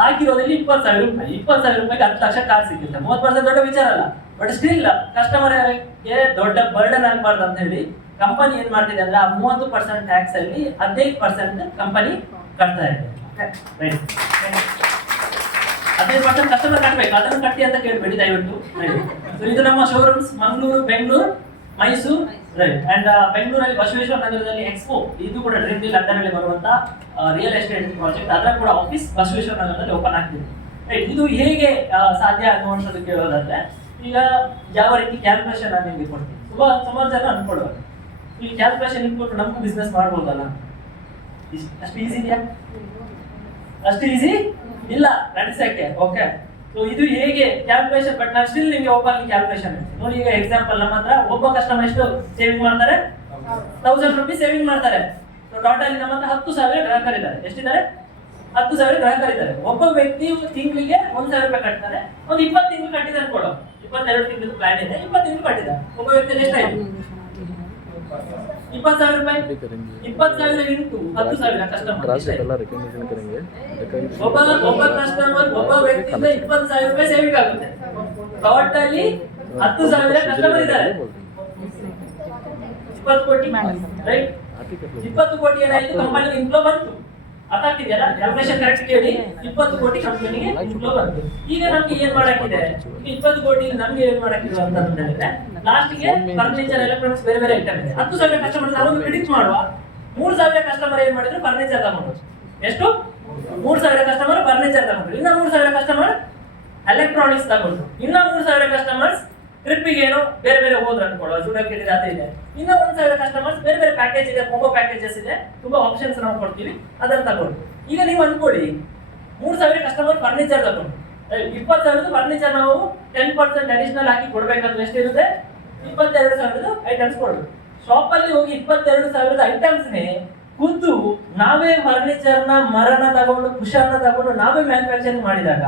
ಹಾಕಿರೋದ್ರಲ್ಲಿ 20,000 ರೂಪಾಯಿ, 20,000 ರೂಪಾಯಿಗೆ 10 ಲಕ್ಷ ಕಾರ್ ಸಿಕ್ಕಿರುತ್ತೆ. 30% ದೊಡ್ಡ ವಿಚಾರ ಅಲ್ಲ. ಬಟ್ ಸ್ಟಿಲ್ ಕಸ್ಟಮರ್ಗೆ ದೊಡ್ಡ ಬರ್ಡನ್ ಆಗಬಾರ್ದು ಅಂತ ಹೇಳಿ ಕಂಪನಿ ಏನ್ ಮಾಡ್ತಿದೆ ಅಂದ್ರೆ ಆ 30% ಟ್ಯಾಕ್ಸ್ ಅಲ್ಲಿ 15% ಕಂಪನಿ ಕಟ್ತಾ ಇದೆ. 15% ಕಸ್ಟಮರ್ ಕಟ್ಟಬೇಕು, ಅದನ್ನು ಕಟ್ಟಿ ಅಂತ ಕೇಳಬೇಡಿ ದಯವಿಟ್ಟು. ಸೊ ಇದು ನಮ್ಮ showrooms Mangaluru, Bengaluru, Mysuru, right. And ಬೆಂಗಳೂರಲ್ಲಿ ಬಸವೇಶ್ವರ ನಗರದಲ್ಲಿ ಎಕ್ಸ್ಪೋ, ಇದು ಕೂಡ ಡ್ರೀಮ್ ಡೀಲ್ ಅಂಡರ್ನಲ್ಲಿ ಬರುವಂತ ರಿಯಲ್ ಎಸ್ಟೇಟ್ ಪ್ರಾಜೆಕ್ಟ್. ಅದರ ಕೂಡ ಆಫೀಸ್ ಬಸವೇಶ್ವರ ನಗರದಲ್ಲಿ ಓಪನ್ ಆಗ್ತಿದೆ. ರೈಟ್. ಇದು ಹೇಗೆ ಸಾಧ್ಯ ಅನ್ನುವಂಥದ್ದು ಕೇಳೋದಾದ್ರೆ, ಈಗ ಯಾವ ರೀತಿ ಕ್ಯಾಲ್ಕುಲೇಷನ್ ನಾನು ನಿಮಗೆ ಕೊಡ್ತೀನಿ. ಸುಮಾರು ಜನ ಅನ್ಕೊಳ್ಳುವಾಗ ಈ ಕ್ಯಾಲ್ಕುಲೇಷನ್ ಇಟ್ಕೊಂಡು ನಮಗೂ ಬಿಸ್ನೆಸ್ ಮಾಡ್ಬೋದಲ್ಲ, ಅಷ್ಟು ಈಸಿ ಇದೆಯಾ? ಅಷ್ಟು ಈಸಿ ಇಲ್ಲ ನಡೆಸಕ್ಕೆ. ಓಕೆ, ಸೊ ಇದು ಹೇಗೆ ಕ್ಯಾಲ್ಕುಲೇಷನ್, ಬಟ್ ನಾನು ಸ್ಟಿಲ್ ನಿಮಗೆ ಓಪನ್ ಕ್ಯಾಲ್ಕುಲೇಷನ್ ನೋಡಿ. ಈಗ ಎಕ್ಸಾಂಪಲ್, ನಮ್ಮ ಹತ್ರ ಒಬ್ಬ ಕಸ್ಟಮರ್ ಎಷ್ಟು ಸೇವಿಂಗ್ ಮಾಡ್ತಾರೆ? 1000 ರೂಪೀಸ್ ಸೇವಿಂಗ್ ಮಾಡ್ತಾರೆ. ಸೊ ಟೋಟಲಿ ನಮ್ಮ ಹತ್ರ 10,000 ಗ್ರಾಹಕರಿದ್ದಾರೆ. ಎಷ್ಟಿದ್ದಾರೆ? 10,000 ಗ್ರಾಹಕರಿದ್ದಾರೆ. ಒಬ್ಬ ವ್ಯಕ್ತಿ ತಿಂಗಳಿಗೆ 1,000 ರೂಪಾಯಿ ಕಟ್ತಾರೆ. ಒಂದು 20 ತಿಂಗಳು ಕಟ್ಟಿದ ಅನ್ಕೊಳ್ಳೋ, 22 ತಿಂಗಳು ಪ್ಲಾನ್ ಇದೆ, 20 ತಿಂಗಳು ಕಟ್ಟಿದ. ಒಬ್ಬ ವ್ಯಕ್ತಿ ಎಷ್ಟಾಯ್ತು? 20,000 ರೂಪಾಯಿ. 20,000 ಇಂಟು 10,000 ಕಸ್ಟಮರ್. ಒಬ್ಬ ಕಸ್ಟಮರ್, ಒಬ್ಬ ವ್ಯಕ್ತಿಯಿಂದ 20,000 ರೂಪಾಯಿ ಸೇವಿಂಗ್ ಆಗುತ್ತೆ. ಟೋಟಲಿ 10,000 ಕಸ್ಟಮರ್ ಇದ್ದಾರೆ. 20 ಕೋಟಿ, ರೈಟ್? 20 ಕೋಟಿ ಏನಾಯ್ತು? ಕಂಪನಿಗೆ ಇನ್ಫ್ಲೋ ಬಂತು. ಅರ್ಥ ಆಗ್ತಿದೆಯಲ್ಲ? ಕ್ಯಾಲ್ಕುಲೇಷನ್ ಕರೆಕ್ಟ್ ಕೇಳಿ. 20 ಕೋಟಿ ಕಂಪನಿಗೆ ಇನ್ಫ್ಲೋ ಬಂತು. ಈಗ ನಮ್ಗೆ ಏನ್ ಮಾಡಕ್ಕಿದೆ? 20 ಕೋಟಿ ನಮ್ಗೆ ಏನ್ ಮಾಡಕ್ಕಿದೆ ಅಂತಂದ್ರೆ, ಲಾಸ್ಟ್ಗೆ ಫರ್ನಿಚರ್, ಎಲೆಕ್ಟ್ರಾನಿಕ್ಸ್, ಬೇರೆ ಬೇರೆ ಐಟಮ್ ಇದೆ. 10,000 ಕಸ್ಟಮರ್ ನಾವು ಪ್ರಿಡಿಕ್ಟ್ ಮಾಡುವ. 3,000 ಕಸ್ಟಮರ್ ಏನ್ ಮಾಡಿದ್ರು? ಫರ್ನಿಚರ್ ತಗೊಂಡ್ರು. ಎಷ್ಟು? 3,000 ಕಸ್ಟಮರ್ ಫರ್ನಿಚರ್ ತಗೊಂಡ್ರು. ಇನ್ನ 3,000 ಕಸ್ಟಮರ್ ಎಲೆಕ್ಟ್ರಾನಿಕ್ಸ್ ತಗೊಂಡ್ರು. ಇನ್ನ 3,000 ಕಸ್ಟಮರ್ಸ್ ಟ್ರಿಪ್ಪಿಗೆ ಏನೋ ಬೇರೆ ಬೇರೆ ಹೋದ್ರು ಅನ್ಕೊಳ್ಳುವ, ಜುಡಕ್ಕೆ ಅದೇ ಇದೆ. ಇನ್ನ 1,000 ಕಸ್ಟಮರ್ಸ್ ಬೇರೆ ಬೇರೆ ಪ್ಯಾಕೇಜ್ ಇದೆ, ಮೊಬೋ ಪ್ಯಾಕೇಜಸ್ ಇದೆ, ತುಂಬಾ ಆಪ್ಷನ್ಸ್ ನಾವು ಕೊಡ್ತೀವಿ, ಅದನ್ನ ತಗೊಂಡು. ಈಗ ನೀವು ಅನ್ಕೊಳ್ಳಿ, 3,000 ಕಸ್ಟಮರ್ ಫರ್ನಿಚರ್ ತಗೊಂಡು 20,000 ಫರ್ನಿಚರ್ ನಾವು 10% ಅಡಿಷನಲ್ ಹಾಕಿ ಕೊಡ್ಬೇಕಂದ್ರೆ ಎಷ್ಟಿರುತ್ತೆ? 22,000 ಐಟಮ್ಸ್ ಕೊಡ್ಬೇಕು. ಶಾಪ್ ಅಲ್ಲಿ ಹೋಗಿ 22,000 ಐಟಮ್ಸ್ನೇ ಖುದ್ದು ನಾವೇ ಫರ್ನಿಚರ್ ನ ಮರನ ತಗೊಂಡು, ಕುಶನ್ ತಗೊಂಡು ನಾವೇ ಮ್ಯಾನುಫ್ಯಾಕ್ಚರಿಂಗ್ ಮಾಡಿದಾಗ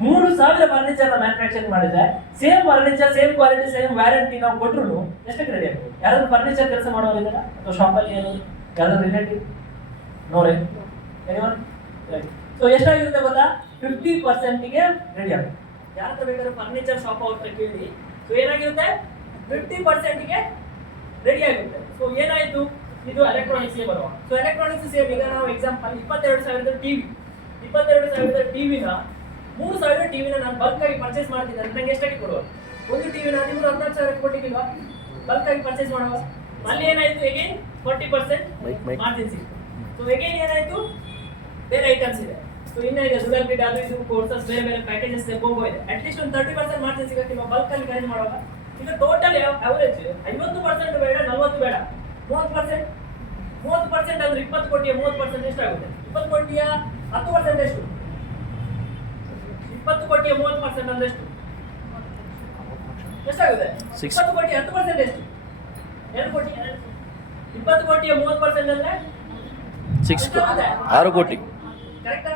3,000 ಫರ್ನಿಚರ್ ನ ಮ್ಯಾನುಫ್ಯಾಕ್ಚರಿಂಗ್ ಮಾಡಿದ್ರೆ same furniture, same quality, same warranty ನಾವು ಕೊಟ್ಟರು ಎಷ್ಟಕ್ಕೆ ರೆಡಿ ಆಗ್ತದೆ? ಯಾರಾದ್ರೂ ಫರ್ನಿಚರ್ ಕೆಲಸ ಮಾಡೋರಿದ್ದಾರೆ ಅಥವಾ ಶಾಪಲ್ಲಿ ಯಾರಾದ್ರೂ ರಿಲೇಟಿವ್? ನೋಡ್ರಿ, ಸೊ ಎಷ್ಟಾಗಿರುತ್ತೆ ಗೊತ್ತಾ? 50%ಗೆ ರೆಡಿ ಆಗುತ್ತೆ. ಯಾರ ಹತ್ರ ಬೇಕಾದ್ರೂ ಫರ್ನಿಚರ್ ಶಾಪ್ ಅವ್ರ ಕೇಳಿ. ಸೊ ಏನಾಗಿರುತ್ತೆ? 50%ಗೆ ರೆಡಿ ಆಗುತ್ತೆ. ಸೊ ಏನಾಯ್ತು? ಇದು ಎಲೆಕ್ಟ್ರಾನಿಕ್ಸ್ ಬರುವ. So electronics same. ಈಗ ನಾವು ಎಕ್ಸಾಂಪಲ್ 22,000 ಟಿವಿ, 22,000 ಟಿವಿನ 3,000 ಟಿವಿನ ನಾನು ಬಲ್ಕ್ ಆಗಿ ಪರ್ಚೇಸ್ ಮಾಡ್ತೀನಿ ಅಂದ್ರೆ ನಂಗೆ ಎಷ್ಟಾಗಿ ಕೊಡುವ? ಒಂದು ಟಿವಿನ 14,000 ಕೊಟ್ಟಿಲ್ವಾ? ಬಲ್ಕ್ ಆಗಿ ಪರ್ಚೇಸ್ ಮಾಡುವ. ಅಲ್ಲಿ ಏನಾಯ್ತು? ಎಗೇನ್ 40% ಮಾರ್ಜಿನ್ ಸಿಕ್ತು. ಸೊ ಎಗೇನ್ ಏನಾಯ್ತು? ಬೇರೆ ಐಟಮ್ಸ್ ಇದೆ. ಸೊ ಇನ್ನ ಇದೆ ಸುಡಲ್ ಬಿಡ್, ಅದು ಇದು ಕೋರ್ಸಸ್, ಬೇರೆ ಬೇರೆ ಪ್ಯಾಕೇಜಸ್ ಹೋಗೋ ಇದೆ. ಅಟ್ ಲೀಸ್ಟ್ ಒಂದು 30% ಮಾರ್ಜಿನ್ ಸಿಗಕ್ಕಿಲ್ವಾ ಬಲ್ಕ್ ಅಲ್ಲಿ ಖರೀದಿ ಮಾಡುವಾಗ? ಈಗ ಟೋಟಲ್ ಅವರೇಜ್ 50% ಬೇಡ, 40 ಬೇಡ, 30%. 30% ಅಂದ್ರೆ 20 ಕೋಟಿಯ 30% ಎಷ್ಟಾಗುತ್ತೆ? 20 ಕೋಟಿಯ 10% ಎಷ್ಟು? 20 ಕೋಟಿಯ 30% ಅಂದ್ರೆ ಎಷ್ಟು? ಎಷ್ಟಾಗುತ್ತೆ? 20 ಕೋಟಿ 10% ಎಷ್ಟು? 2 ಕೋಟಿ. 20 ಕೋಟಿಯ 30% ಅಂದ್ರೆ 6 ಕೋಟಿ. ಕರೆಕ್ಟಾ?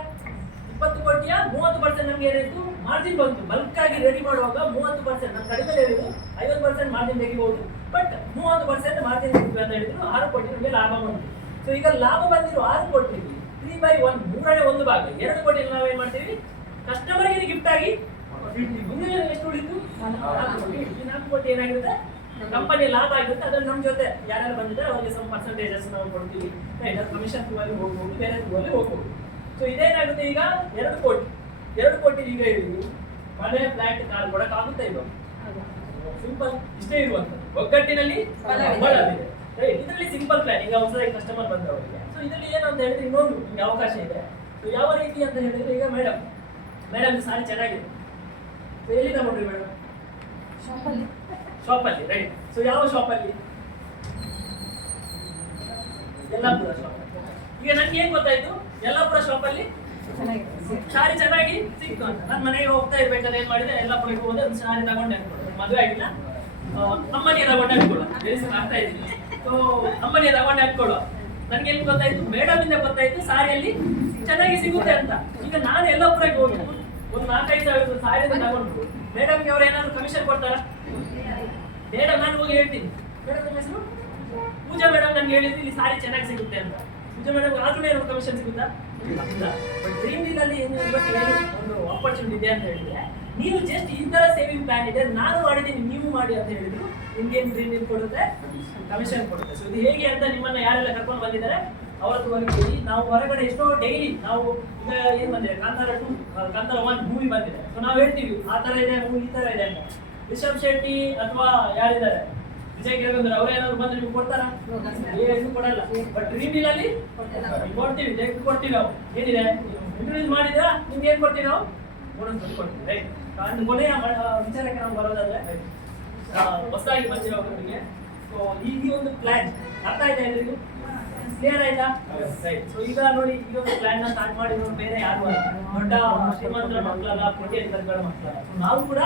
20 ಕೋಟಿಯ 30% ನಮ್ಗೆ ಏನಾಯ್ತು? ಮಾರ್ಜಿನ್ ಬಂತು. ಬಲ್ಕ್ ಆಗಿ ರೆಡಿ ಮಾಡುವಾಗ 30%, ನಾನು ಕಡಿಮೆ ಹೇಳಿದ್ರು 50% ಮಾರ್ಜಿನ್ ತೆಗಿಬಹುದು, ಬಟ್ 30% ಮಾರ್ಜಿನ್ ತೆಗಿಬೇಕು ಅಂತ ಹೇಳಿದ್ರು. 6 ಕೋಟಿ ನಮಗೆ ಲಾಭ ಬಂತು. ಸೊ ಈಗ ಲಾಭ ಬಂದಿರೋ 6 ಕೋಟಿ 3/1, 3/1 ಭಾಗ 2 ಕೋಟಿ ನಾವೇನ್ ಮಾಡ್ತೀವಿ? ಕಸ್ಟಮರ್ಗೆ ಗಿಫ್ಟ್ ಆಗಿ ಎಷ್ಟು ಉಳಿತು? 4 ಕೋಟಿ. ಈ 4 ಕೋಟಿ ಏನಾಗಿರುತ್ತೆ? ಕಂಪನಿ ಲಾಭ ಆಗಿರುತ್ತೆ. ಅದ್ರಲ್ಲಿ ನಮ್ಮ ಜೊತೆ ಯಾರ್ಯಾರು ಬಂದಿದ್ದಾರೆ ಅವರಿಗೆ ಸ್ವಲ್ಪ ಪರ್ಸೆಂಟೇಜಸ್ ನಾವು ಕೊಡ್ತೀವಿ. ಕಮಿಷನ್ ಥ್ರೂ ಹೋಗ್ಬೋದು, ಬೇರೆ ಥ್ರೂ ಹೋಗ್ಬೋದು. ಸೊ ಇದೇನಾಗುತ್ತೆ? ಈಗ 2 ಕೋಟಿ, 2 ಕೋಟಿ ಈಗ ಹೇಳಿದ್ವಿ. ಮನೆ, ಫ್ಲಾಟ್, ಕಾರ್ ಕೊಡಕ್ಕಾಗುತ್ತೆ? ಇದು ಸಿಂಪಲ್ ಇಷ್ಟೇ ಇರುವಂತದ್ದು. ಒಗ್ಗಟ್ಟಿನಲ್ಲಿ ಬಲವಿದೆ. ಇದರಲ್ಲಿ ಸಿಂಪಲ್ ಪ್ಲಾನ್. ಈಗ ಹೊಸದಾಗಿ ಕಸ್ಟಮರ್ ಬಂದವರಿಗೆ ಸೊ ಇದರಲ್ಲಿ ಏನು ಅಂತ ಹೇಳಿದ್ರೆ ಇನ್ನೊಂದು ನಿಮ್ಗೆ ಅವಕಾಶ ಇದೆ. ಸೊ ಯಾವ ರೀತಿ ಅಂತ ಹೇಳಿದ್ರೆ, ಈಗ ಮೇಡಮ್ ಸಾರಿ ಚೆನ್ನಾಗಿದೆ. ಸೊ ಎಲ್ಲಿ ತಗೊಂಡ್ರಿ ಮೇಡಮ್? ಶಾಪಲ್ಲಿ, ರೈಟ್. ಸೊ ಯಾವ ಶಾಪಲ್ಲಿ? ಯಲ್ಲಾಪುರ ಶಾಪ್. ಈಗ ನಂಗೆ ಏನ್ ಗೊತ್ತಾಯ್ತು? ಯಲ್ಲಾಪುರ ಶಾಪಲ್ಲಿ ಸಾರಿ ಚೆನ್ನಾಗಿ ಸಿಕ್ತು ಅಂತ. ನಾನು ಮನೆಗೆ ಹೋಗ್ತಾ ಇರ್ಬೇಕಾದ್ರೆ ಏನ್ ಮಾಡಿದೆ? ಯಲ್ಲಾಪುರಕ್ಕೆ ಹೋದೆ, ಒಂದು ಸಾರಿ ತಗೊಂಡೆ ಅನ್ಕೊಳ್ಳೋದು. ಮದುವೆ ಆಗಿಲ್ಲ, ಅಮ್ಮನಿಗೆ ತಗೊಂಡೆ ಅನ್ಕೊಳ್ಳೋ, ಆಗ್ತಾ ಇದ್ದೀನಿ. ಸೊ ಅಮ್ಮನಿಗೆ ತಗೊಂಡೆ ಅನ್ಕೊಳ್ಳೋ. ನನಗೆ ಎಲ್ಲಿ ಗೊತ್ತಾಯ್ತು, ಮೇಡಮ್ ಇಂದ ಗೊತ್ತಾಯ್ತು ಸಾರಿಯಲ್ಲಿ ಚೆನ್ನಾಗಿ ಸಿಗುತ್ತೆ ಅಂತ. ಈಗ ನಾನು ಎಲ್ಲೊಬ್ಬರಿಗೆ ಹೋಗಿ ಒಂದು 4-5 ಸಾವಿರ ಸಾರಿ ತಗೊಂಡು ಮೇಡಮ್ಗೆ ಅವ್ರು ಏನಾದ್ರು ಕಮಿಷನ್ ಕೊಡ್ತಾರ? ಮೇಡಮ್ ನಾನು ಹೋಗಿ ಹೇಳ್ತೀನಿ, ಮೇಡಮ್ ನಿಮ್ಮ ಹೆಸರು ಪೂಜಾ ಮೇಡಮ್, ನನ್ಗೆ ಹೇಳಿದ್ರು ಇಲ್ಲಿ ಸಾರಿ ಚೆನ್ನಾಗಿ ಸಿಗುತ್ತೆ ಅಂತ. ಪೂಜಾ ಮೇಡಮ್ ಆದ್ರೂ ಏನು ಕಮಿಷನ್ ಸಿಗುತ್ತಾ? ಬಟ್ ಡ್ರೀಮ್ ಡೀಲ್ ಅಲ್ಲಿ ಇವತ್ತು ಏನು ಒಂದು ಆಪರ್ಚುನಿಟಿ ಇದೆ ಅಂತ ಹೇಳಿದ್ರೆ, ನೀವು ಜಸ್ಟ್ ಈ ತರ ಸೇವಿಂಗ್ ಪ್ಲಾನ್ ಇದೆ ನಾನು ಮಾಡಿದ್ದೀನಿ ನೀವು ಮಾಡಿ ಅಂತ ಹೇಳಿದ್ರು, ನಿಮ್ಗೇನು ಡ್ರೀಮ್ ಡೀಲ್ ಕೊಡುತ್ತೆ? ಕಮಿಷನ್ ಕೊಡುತ್ತೆ. ಸೊ ಇದು ಹೇಗೆ ಅಂತ ನಿಮ್ಮನ್ನ ಯಾರೆಲ್ಲ ಕರ್ಕೊಂಡು ಬಂದಿದ್ದಾರೆ ಅವತ್ತು ಹೋಗಿ ನಾವು ಹೊರಗಡೆ ಎಷ್ಟೋ ಡೈಲಿ ನಾವು ಈಗ ಏನ್ ಬಂದಿದೆ ಕಾಂತಾರ 2 ಕಾಂತಾರ 1 ಮೂವಿ ಬಂದಿದೆ. ಸೊ ನಾವು ಹೇಳ್ತೀವಿ ಆ ತರ ಇದೆ ಮೂವಿ, ಈ ತರ ಇದೆ ಅಂತ. ರಿಷಬ್ ಶೆಟ್ಟಿ ಅಥವಾ ಯಾರಿದ್ದಾರೆ ವಿಜಯ್ ಕಿರಗಂದ್ರ ಅವ್ರೇನಾದ್ರು ಬಂದ್ರೆ ನೀವು ಕೊಡ್ತಾರ? ಏನು ಕೊಡಲ್ಲ. ಬಟ್ ಡ್ರೀಮ್ ಡೀಲ್ ಅಲ್ಲಿ ಕೊಡ್ತೀವಿ, ಡೈರೆಕ್ಟ್ ಕೊಡ್ತೀವಿ. ನಾವು ಏನಿದೆ ಇಂಟ್ರೊಡ್ಯೂಸ್ ಮಾಡಿದ್ರ ನಿಮ್ಗೆ ಏನ್ ಕೊಡ್ತೀವಿ? ನಾವು ಬೋನಸ್ ಕೊಡ್ತೀವಿ, ರೈಟ್. ಅಂದ್ ಕೊನೆಯ ವಿಚಾರಕ್ಕೆ ನಾವು ಬರೋದಾದ್ರೆ ಹೊಸದಾಗಿ ಬಂದಿರೋರಿಗೆ ಈ ಒಂದು ಪ್ಲಾನ್ ಅರ್ಥ ಆಯ್ತಾ ಎಲ್ರಿಗೂ? ಕ್ಲಿಯರ್ ಆಯ್ತಾ? ರೈಟ್. ಸೊ ಈಗ ನೋಡಿ, ಈ ಒಂದು ಪ್ಲಾನ್ ನ ಸ್ಟಾರ್ಟ್ ಮಾಡಿರೋ ಬೇರೆ ಯಾರು ದೊಡ್ಡ ಶ್ರೀಮಂತರ ಮಕ್ಕಳಲ್ಲ, ಕೋಟ್ಯಾಧಿಪತಿಗಳ ಮಕ್ಕಳಲ್ಲ. ಸೊ ನಾವು ಕೂಡ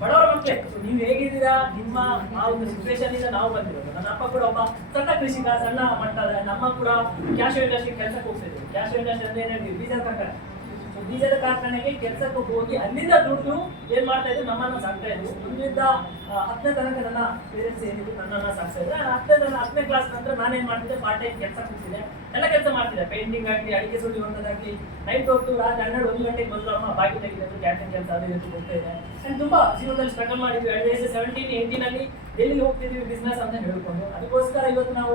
ಬಡವರ ಮಕ್ಕಳೇ. ಸೊ ನೀವು ಹೇಗಿದ್ದೀರಾ, ನಿಮ್ಮ ಆ ಒಂದು ಸಿಚುವೇಶನ್ ಇಂದ ನಾವು ಬಂದಿರೋದು. ನನ್ನ ಅಪ್ಪ ಕೂಡ ಒಬ್ಬ ಸಣ್ಣ ಕೃಷಿಕ, ಸಣ್ಣ ಮಟ್ಟದ. ನಮ್ಮ ಕೂಡ ಕ್ಯಾಶ್ ಇಂಡಸ್ಟ್ರಿ ಕೆಲಸಕ್ಕೆ ಹೋಗ್ತಿದ್ವಿ. ಕ್ಯಾಶ್ ಇಂಡಸ್ಟ್ರಿ ಅಂದ್ರೆ ಏನೇನು ಬೀಜ ಕಾರ್ಖಾನೆ. ಬೀಜದ ಕಾರ್ಖಾನೆಗೆ ಕೆಲಸಕ್ಕೆ ಹೋಗಿ ಅಲ್ಲಿಂದ ದುಡ್ಡು ಏನ್ ಮಾಡ್ತಾ ಇದ್ರು, ನಮ್ಮನ್ನ ಸಾಕ್ತಾ ಇದ್ರು. ಇಲ್ಲಿಂದ 10ನೇ ತನಕ ನನ್ನ ಪೇರೆಂಟ್ಸ್ ಏನಿದ್ರು ನನ್ನನ್ನ ಸಾಕ್ತಾ ಇದ್ರು. 10ನೇ ಕ್ಲಾಸ್ ನಂತರ ನಾನೇನ್ ಮಾಡ್ತಿದ್ದೆ, ಪಾರ್ಟ್ ಟೈಮ್ ಕೆಲಸ ಹೋಗ್ತಿದ್ದೆ, ಎಲ್ಲ ಕೆಲಸ ಮಾಡ್ತಿದ್ದೆ. ಪೇಂಟಿಂಗ್ ಆಗಲಿ, ಅಡಿಗೆ ಸುಳ್ಳಿ ಹೊಂದದಾಗ್ಲಿ, ನೈಟ್ ಹೊತ್ತು ರಾತ್ರಿ 12-1 ಗಂಟೆಗೆ ಬಂದ್ರು ಅಮ್ಮ ಬಾಕಿ ತೆಗಿದ್ರು, ಕ್ಯಾಟರಿಂಗ್ ಕೆಲಸ ಅದು ಇದು ಹೋಗ್ತಾ ಇದೆ. ನಾನು ತುಂಬಾ ಜೀವನದಲ್ಲಿ ಸ್ಟ್ರಗಲ್ ಮಾಡಿದ್ವಿ. 17-18 ಅಲ್ಲಿ ಎಲ್ಲಿ ಹೋಗ್ತಿದ್ವಿ ಬಿಸ್ನೆಸ್ ಅಂತ ಹೇಳ್ಕೊಂಡು. ಅದಕ್ಕೋಸ್ಕರ ಇವತ್ತು ನಾವು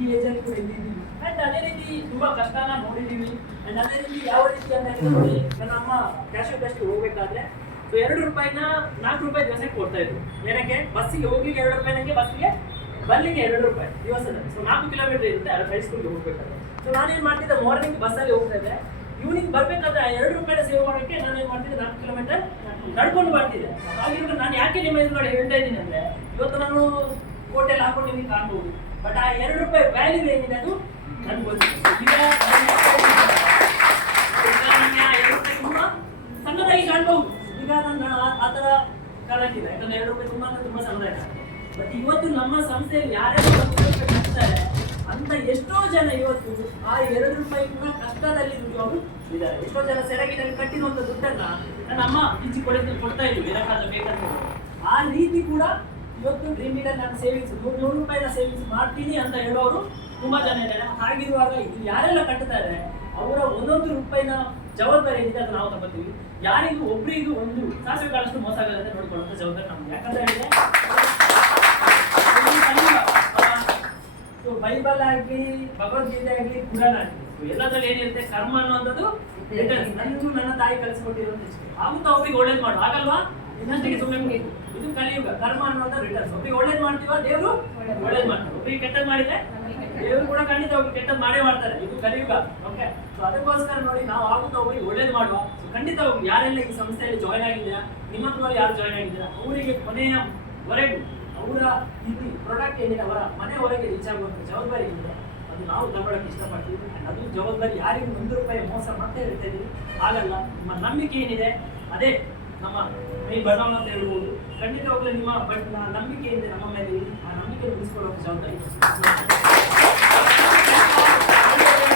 ಈ ಏಜ್ ಅಲ್ಲಿ ಕೂಡ ಇಲ್ಲಿದ್ದೀವಿ. ಅಂಡ್ ಅದೇ ರೀತಿ ತುಂಬಾ ಕಷ್ಟನ ನೋಡಿದೀವಿ. ಅಂಡ್ ಅದೇ ರೀತಿ ಯಾವ ರೀತಿ ಅಂತ ನೋಡಿ, ನನ್ನ ಅಮ್ಮ ಕ್ಯಾಶ್ ಇಂಡಸ್ಟ್ರಿ ಹೋಗ್ಬೇಕಾದ್ರೆ ಸೊ 2 ರೂಪಾಯಿನ 4 ರೂಪಾಯಿ ದಿವಸಕ್ಕೆ ಕೊಡ್ತಾ ಇದ್ರು. ಏನಕ್ಕೆ? ಬಸ್ಸಿಗೆ ಹೋಗ್ಲಿಕ್ಕೆ 2 ರೂಪಾಯಿ, ನನಗೆ ಬಸ್ಸಿಗೆ ಬರ್ಲಿಕ್ಕೆ 2 ರೂಪಾಯಿ ದಿವಸದಲ್ಲಿ. ಸೊ 4 ಕಿಲೋಮೀಟರ್ ಇರುತ್ತೆ ಹೈಸ್ಕೂಲ್ಗೆ ಹೋಗ್ಬೇಕಾದ್ರೆ. ಸೊ ನಾನೇನ್ ಮಾಡ್ತಿದ್ದೆ, ಮಾರ್ನಿಂಗ್ ಬಸ್ಸಲ್ಲಿ ಹೋಗ್ತಾ ಇದ್ದೆ. ಈವ್ನಿಂಗ್ ಬರ್ಬೇಕಾದ್ರೆ 2 ರೂಪಾಯಿನ ಸೇವ್ ಮಾಡೋಕ್ಕೆ ನಾನು ಏನ್ ಮಾಡ್ತಿದ್ದೆ, 4 ಕಿಲೋಮೀಟರ್ ನಡ್ಕೊಂಡು ಬರ್ತಿದ್ದೆ. ಹಾಗಿರುವಾಗ ನಾನು ಯಾಕೆ ನಿಮ್ಮ ಎದುರುಗಡೆ ಹೇಳ್ತಾ ಇದ್ದೀನಿ ಅಂದ್ರೆ, ಇವತ್ತು ನಾನು ಕೋಟೆಲ್ ಹಾಕೊಂಡು ನಿಮಗೆ ಕಾಣ್ಬೋದು, ಬಟ್ ಆ 2 ರೂಪಾಯಿ ವ್ಯಾಲ್ಯೂ ಏನಿದೆ ಅದು ನನ್ಗೆ ಗೊತ್ತಿದೆ. ಈಗ ತುಂಬಾ ಸಣ್ಣದಾಗಿ ಕಾಣ್ಬಹುದು. ಈಗ ನನ್ನ ಆ ತರ ಕಾಣಕ್ಕಿಲ್ಲ, ಯಾಕಂದ್ರೆ 2 ರೂಪಾಯಿ ತುಂಬಾ ಸಣ್ಣದಾಗಿ. ಬಟ್ ಇವತ್ತು ನಮ್ಮ ಸಂಸ್ಥೆಯಲ್ಲಿ ಯಾರ್ಯಾರು 1 ರೂಪಾಯಿ ಕಟ್ತಾರೆ ಅಂತ ಎಷ್ಟೋ ಜನ ಇವತ್ತು ಆ 2 ರೂಪಾಯಿ ಕೂಡ ಕಷ್ಟದಲ್ಲಿ ದುಡಿಯೋರು ಇದ್ದಾರೆ. ಎಷ್ಟೋ ಜನ ಸೆರಗಿನಲ್ಲಿ ಕಟ್ಟಿರುವಂತ ದುಡ್ಡನ್ನ ನನ್ನ ಅಮ್ಮ ಇಚ್ಚಿ ಕೊಡ್ತಾ ಇದ್ರು ಏನಕ್ಕಾದ್ರೂ ಬೇಕಂತ. ಆ ರೀತಿ ಕೂಡ ಇವತ್ತು ಡ್ರೀಮ್ ಡೀಲ್ ನಾನು ಸೇವಿಂಗ್ಸ್ 100 ರೂಪಾಯಿನ ಸೇವಿಂಗ್ಸ್ ಮಾಡ್ತೀನಿ ಅಂತ ಹೇಳೋರು ತುಂಬಾ ಜನ ಇದ್ದಾರೆ. ಹಾಗಿರುವಾಗ ಇದು ಯಾರೆಲ್ಲ ಕಟ್ಟುತ್ತಾರೆ ಅವರ 1 ರೂಪಾಯಿನ ಜವಾಬ್ದಾರಿ ಏನಿದೆ ಅದು ನಾವು ತಗೋತೀವಿ. ಯಾರಿಗೂ ಒಬ್ಬರಿಗೂ ಒಂದು ಸಾಸಿವೆ ಕಾಳಷ್ಟು ಮೋಸ ಆಗದಂತೆ ನೋಡ್ಕೊಳ್ಳುವಂತ ಜವಾಬ್ದಾರಿ ನಮ್ಗೆ. ಯಾಕಂದ್ರೆ ಬೈಬಲ್ ಆಗ್ಲಿ, ಭಗವದ್ಗೀತೆ ಆಗ್ಲಿ, ಪುರಾಣ ಆಗ್ಲಿ, ಎಲ್ಲದ್ರಲ್ಲಿ ಏನಿರುತ್ತೆ, ಕರ್ಮ ಅನ್ನುವಂಥದ್ದು ನಂದು ನನ್ನ ತಾಯಿ ಕಲಿಸ್ಕೊಟ್ಟಿರೋದು ಇಷ್ಟೇ. ಆಗುತ್ತಾ ಒಬ್ರಿಗೆ ಒಳ್ಳೇದು ಮಾಡು, ಆಗಲ್ವಾ? ಇನ್ನೊಂದಿಗೆ ಸುಮ್ಮನೆ ಇದು ಕಲಿಯುಗ. ಕರ್ಮ ಅನ್ನುವಂಥ ರಿಟರ್ನ್ಸ್. ಒಬ್ರಿಗೆ ಒಳ್ಳೇದು ಮಾಡ್ತೀವ, ದೇವರು ಒಳ್ಳೇದು ಮಾಡ್ತಾರೆ. ಒಬ್ರಿಗೆ ಕೆಟ್ಟದ್ದು ಮಾಡಿದ್ರೆ ದೇವರು ಕೂಡ ಖಂಡಿತ ಒಬ್ರಿಗೆ ಕೆಟ್ಟದ್ದು ಮಾಡೇ ಮಾಡ್ತಾರೆ. ಇದು ಕಲಿಯುಗ. ಓಕೆ. ಸೊ ಅದಕ್ಕೋಸ್ಕರ ನೋಡಿ, ನಾವು ಆಗುತ್ತಾ ಒಬ್ರಿಗೆ ಒಳ್ಳೇದು ಮಾಡುವ. ಸೊ ಖಂಡಿತ ಯಾರೆಲ್ಲ ಈ ಸಂಸ್ಥೆಯಲ್ಲಿ ಜಾಯ್ನ್ ಆಗಿದ್ದೀರಾ, ನಿಮ್ಮ ಯಾರು ಜಾಯ್ನ್ ಆಗಿದ್ದೀರಾ, ಅವರಿಗೆ ಕೊನೆಯವರೆಗೂ ಅವರ ಇಲ್ಲಿ ಪ್ರಾಡಕ್ಟ್ ಏನಿದೆ ಅವರ ಮನೆಯವರೆಗೆ ರೀಚ್ ಆಗುವಂಥ ಜವಾಬ್ದಾರಿ ಏನಿದೆ ಅದು ನಾವು ತಗೊಳ್ಳೋಕೆ ಇಷ್ಟಪಡ್ತೀವಿ. ಅದು ಜವಾಬ್ದಾರಿ ಯಾರಿಗೂ 1 ರೂಪಾಯಿ ಮೋಸ ಮಾಡ್ತಾ ಹೇಳ್ತಾ ಇದೀವಿ, ಆಗಲ್ಲ. ನಿಮ್ಮ ನಂಬಿಕೆ ಏನಿದೆ ಅದೇ ನಮ್ಮ ಮೈ ಬಣ್ಣವ ಅಂತ ಹೇಳ್ಬೋದು. ಖಂಡಿತವಾಗ್ಲೂ ನಿಮ್ಮ ನಂಬಿಕೆ ಏನಿದೆ ನಮ್ಮ ಮೇಲೆ, ಆ ನಂಬಿಕೆ ಉಳಿಸ್ಕೊಳ್ಳೋಕೆ ಜವಾಬ್ದಾರಿ.